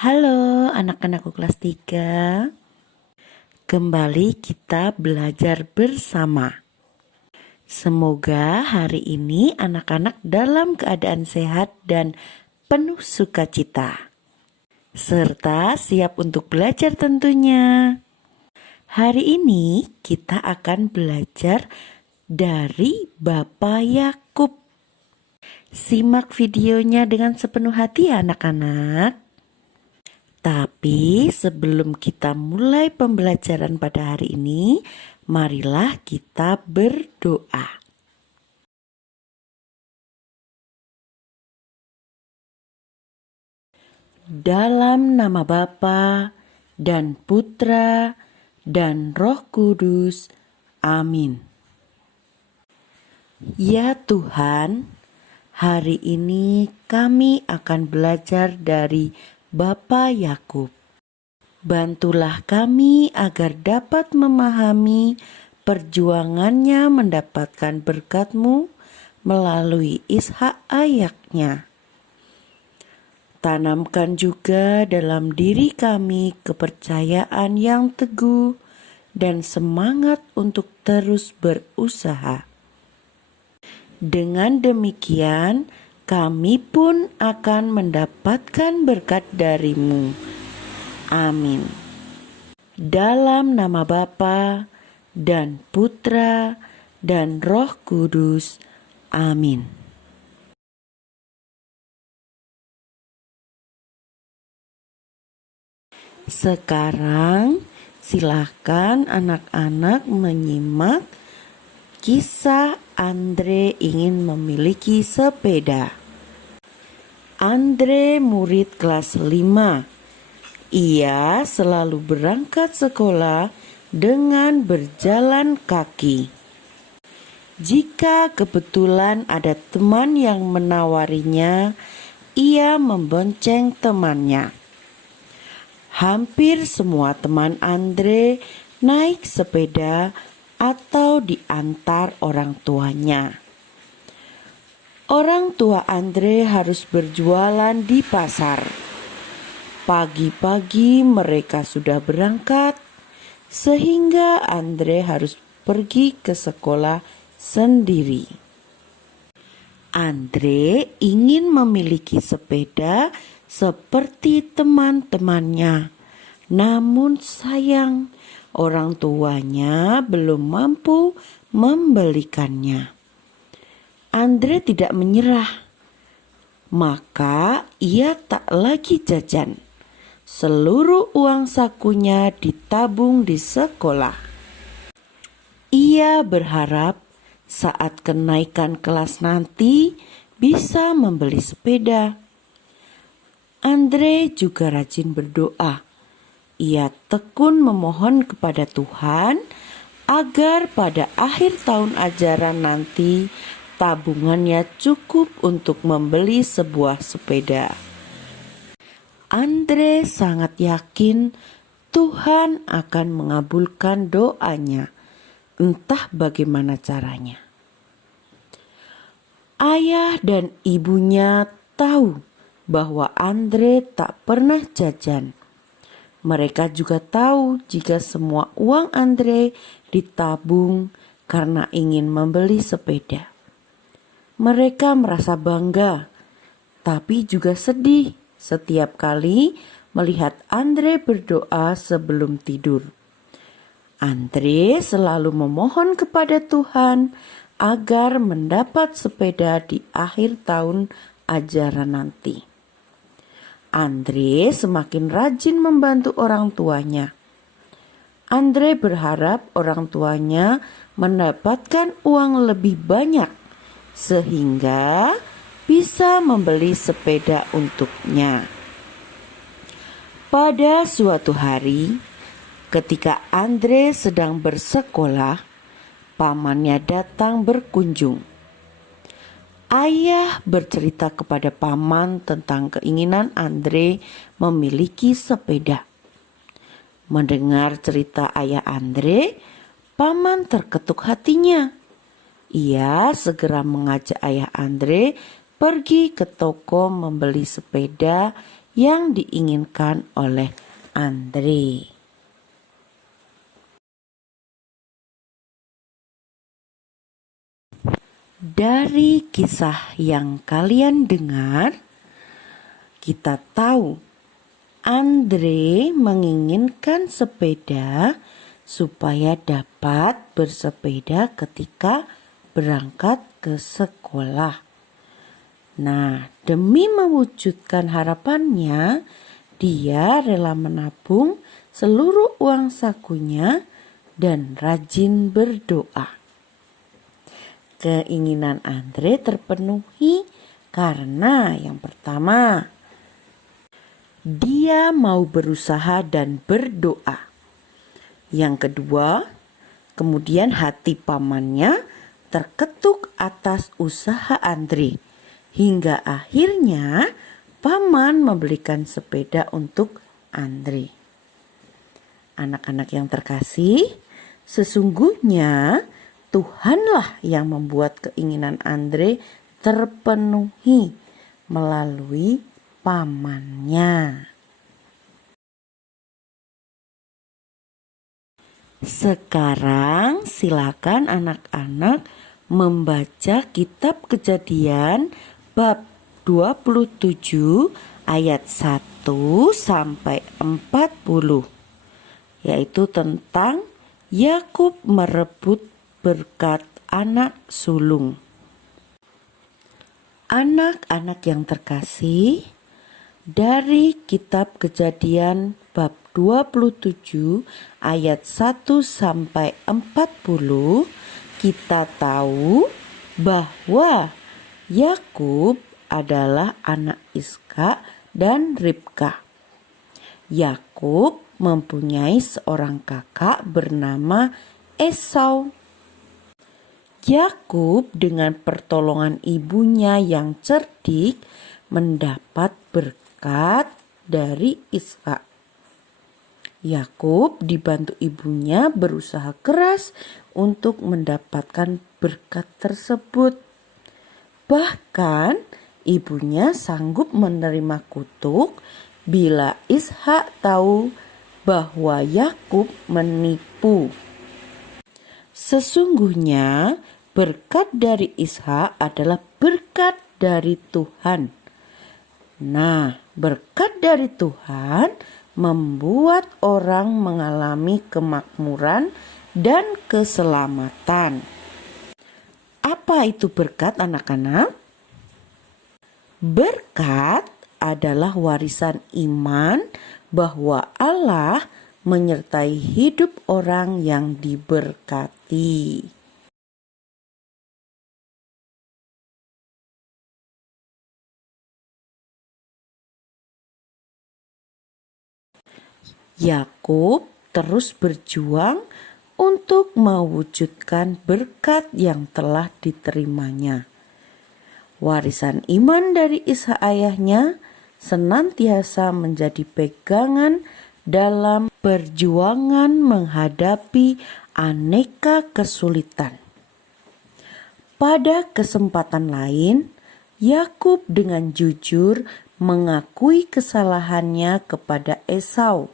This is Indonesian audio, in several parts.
Halo anak-anakku kelas 3. Kembali kita belajar bersama. Semoga hari ini anak-anak dalam keadaan sehat dan penuh sukacita. Serta siap untuk belajar tentunya. Hari ini kita akan belajar dari Bapak Yakub. Simak videonya dengan sepenuh hati ya anak-anak. Tapi sebelum kita mulai pembelajaran pada hari ini, marilah kita berdoa. Dalam nama Bapa dan Putra dan Roh Kudus. Amin. Ya Tuhan, hari ini kami akan belajar dari Bapak Yakub. Bantulah kami agar dapat memahami perjuangannya mendapatkan berkat-Mu melalui Ishak ayahnya. Tanamkan juga dalam diri kami kepercayaan yang teguh dan semangat untuk terus berusaha. Dengan demikian, kami pun akan mendapatkan berkat dari-Mu. Amin. Dalam nama Bapa dan Putra dan Roh Kudus. Amin. Sekarang silakan anak-anak menyimak kisah Andre ingin memiliki sepeda. Andre murid kelas 5. Ia selalu berangkat sekolah dengan berjalan kaki. Jika kebetulan ada teman yang menawarinya, ia membonceng temannya. Hampir semua teman Andre naik sepeda atau diantar orang tuanya. Orang tua Andre harus berjualan di pasar. Pagi-pagi mereka sudah berangkat, sehingga Andre harus pergi ke sekolah sendiri. Andre ingin memiliki sepeda seperti teman-temannya, namun sayang orang tuanya belum mampu membelikannya. Andre tidak menyerah, maka ia tak lagi jajan. Seluruh uang sakunya ditabung di sekolah. Ia berharap saat kenaikan kelas nanti bisa membeli sepeda. Andre juga rajin berdoa. Ia tekun memohon kepada Tuhan agar pada akhir tahun ajaran nanti tabungannya cukup untuk membeli sebuah sepeda. Andre sangat yakin Tuhan akan mengabulkan doanya, entah bagaimana caranya. Ayah dan ibunya tahu bahwa Andre tak pernah jajan. Mereka juga tahu jika semua uang Andre ditabung karena ingin membeli sepeda. Mereka merasa bangga, tapi juga sedih setiap kali melihat Andre berdoa sebelum tidur. Andre selalu memohon kepada Tuhan agar mendapat sepeda di akhir tahun ajaran nanti. Andre semakin rajin membantu orang tuanya. Andre berharap orang tuanya mendapatkan uang lebih banyak sehingga bisa membeli sepeda untuknya. Pada suatu hari, ketika Andre sedang bersekolah, pamannya datang berkunjung. Ayah bercerita kepada paman tentang keinginan Andre memiliki sepeda. Mendengar cerita ayah Andre, paman terketuk hatinya. Ia segera mengajak ayah Andre pergi ke toko membeli sepeda yang diinginkan oleh Andre. Dari kisah yang kalian dengar, kita tahu Andre menginginkan sepeda supaya dapat bersepeda ketika berangkat ke sekolah. Nah, demi mewujudkan harapannya, dia rela menabung seluruh uang sakunya dan rajin berdoa. Keinginan Andre terpenuhi karena yang pertama, dia mau berusaha dan berdoa. Yang kedua, kemudian hati pamannya terketuk atas usaha Andre. Hingga akhirnya paman membelikan sepeda untuk Andre. Anak-anak yang terkasih, sesungguhnya Tuhanlah yang membuat keinginan Andre terpenuhi melalui pamannya. Sekarang silakan anak-anak membaca kitab Kejadian bab 27 ayat 1 sampai 40, yaitu tentang Yakub merebut berkat anak sulung. Anak-anak yang terkasih, dari kitab Kejadian bab 27 ayat 1 sampai 40, kita tahu bahwa Yakub adalah anak Iskak dan Ribka. Yakub mempunyai seorang kakak bernama Esau. Yakub dengan pertolongan ibunya yang cerdik mendapat berkat dari Ishak. Yakub dibantu ibunya berusaha keras untuk mendapatkan berkat tersebut. Bahkan ibunya sanggup menerima kutuk bila Ishak tahu bahwa Yakub menipu. Sesungguhnya berkat dari Ishak adalah berkat dari Tuhan. Nah, berkat dari Tuhan membuat orang mengalami kemakmuran dan keselamatan. Apa itu berkat, anak-anak? Berkat adalah warisan iman bahwa Allah menyertai hidup orang yang diberkati. Yakub terus berjuang untuk mewujudkan berkat yang telah diterimanya. Warisan iman dari Ishak ayahnya senantiasa menjadi pegangan dalam perjuangan menghadapi aneka kesulitan. Pada kesempatan lain, Yakub dengan jujur mengakui kesalahannya kepada Esau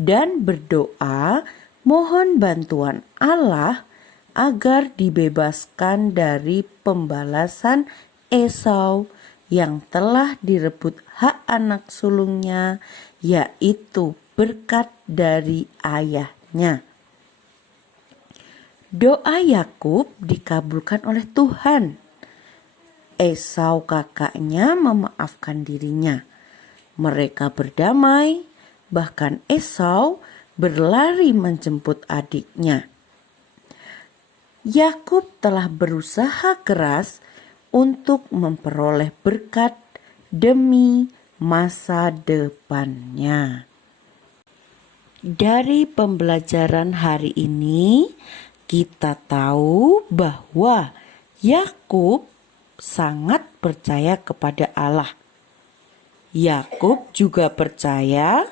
dan berdoa mohon bantuan Allah agar dibebaskan dari pembalasan Esau yang telah direbut hak anak sulungnya, yaitu berkat dari ayahnya. Doa Yakub dikabulkan oleh Tuhan. Esau kakaknya memaafkan dirinya. Mereka berdamai, bahkan Esau berlari menjemput adiknya. Yakub telah berusaha keras untuk memperoleh berkat demi masa depannya. Dari pembelajaran hari ini, kita tahu bahwa Yakub sangat percaya kepada Allah. Yakub juga percaya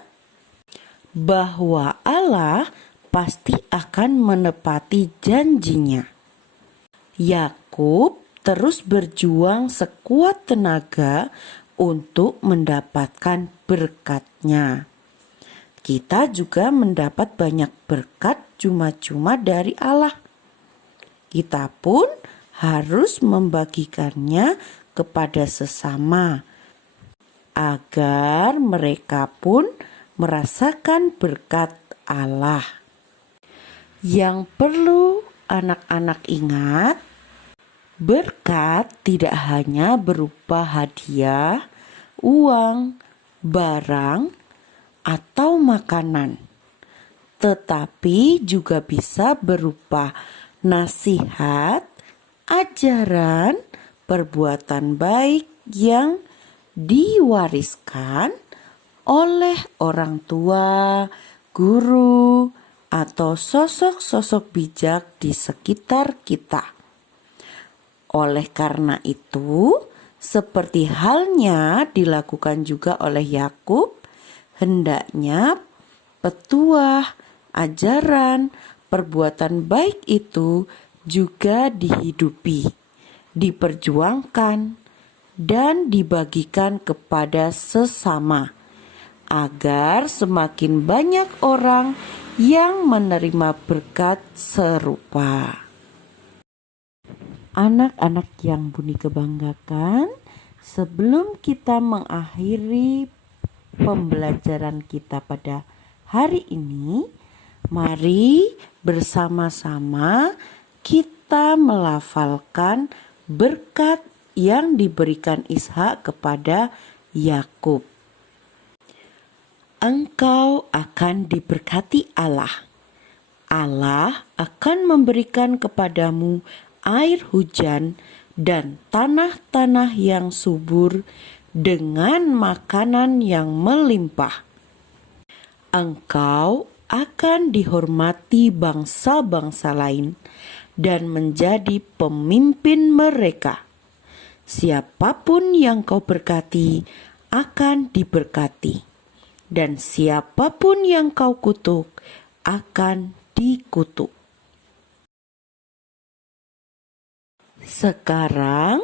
bahwa Allah pasti akan menepati janjinya. Yakub terus berjuang sekuat tenaga untuk mendapatkan berkatnya. Kita juga mendapat banyak berkat cuma-cuma dari Allah. Kita pun harus membagikannya kepada sesama, agar mereka pun merasakan berkat Allah. Yang perlu anak-anak ingat, berkat tidak hanya berupa hadiah, uang, barang, atau makanan, tetapi juga bisa berupa nasihat, ajaran, perbuatan baik yang diwariskan oleh orang tua, guru, atau sosok-sosok bijak di sekitar kita. Oleh karena itu, seperti halnya dilakukan juga oleh Yakub, hendaknya petuah, ajaran, perbuatan baik itu juga dihidupi, diperjuangkan, dan dibagikan kepada sesama, agar semakin banyak orang yang menerima berkat serupa. Anak-anak yang Buni kebanggakan, sebelum kita mengakhiri pembelajaran kita pada hari ini, mari bersama-sama kita melafalkan berkat yang diberikan Ishak kepada Yakub. Engkau akan diberkati Allah. Allah akan memberikan kepadamu air hujan dan tanah-tanah yang subur dengan makanan yang melimpah. Engkau akan dihormati bangsa-bangsa lain dan menjadi pemimpin mereka. Siapapun yang kau berkati akan diberkati, dan siapapun yang kau kutuk akan dikutuk. Sekarang,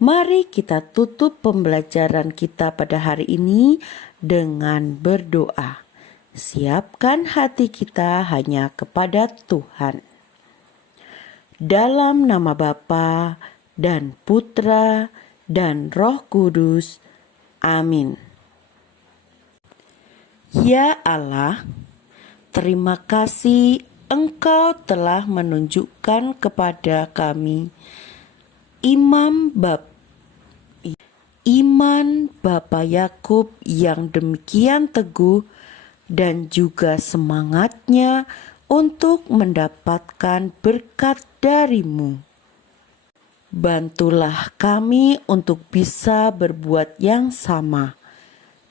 mari kita tutup pembelajaran kita pada hari ini dengan berdoa. Siapkan hati kita hanya kepada Tuhan. Dalam nama Bapa dan Putra dan Roh Kudus. Amin. Ya Allah, terima kasih Engkau telah menunjukkan kepada kami iman Bapa Yakub yang demikian teguh dan juga semangatnya untuk mendapatkan berkat dari-Mu. Bantulah kami untuk bisa berbuat yang sama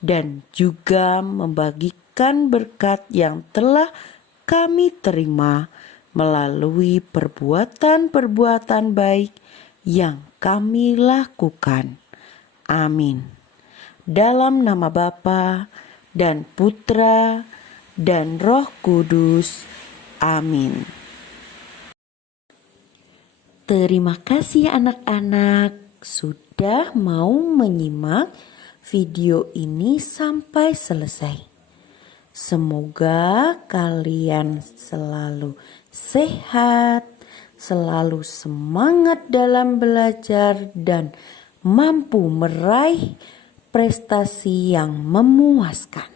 dan juga membagikan berkat yang telah kami terima melalui perbuatan-perbuatan baik yang kami lakukan. Amin. Dalam nama Bapa dan Putra dan Roh Kudus. Amin. Terima kasih anak-anak sudah mau menyimak video ini sampai selesai. Semoga kalian selalu sehat, selalu semangat dalam belajar dan mampu meraih prestasi yang memuaskan.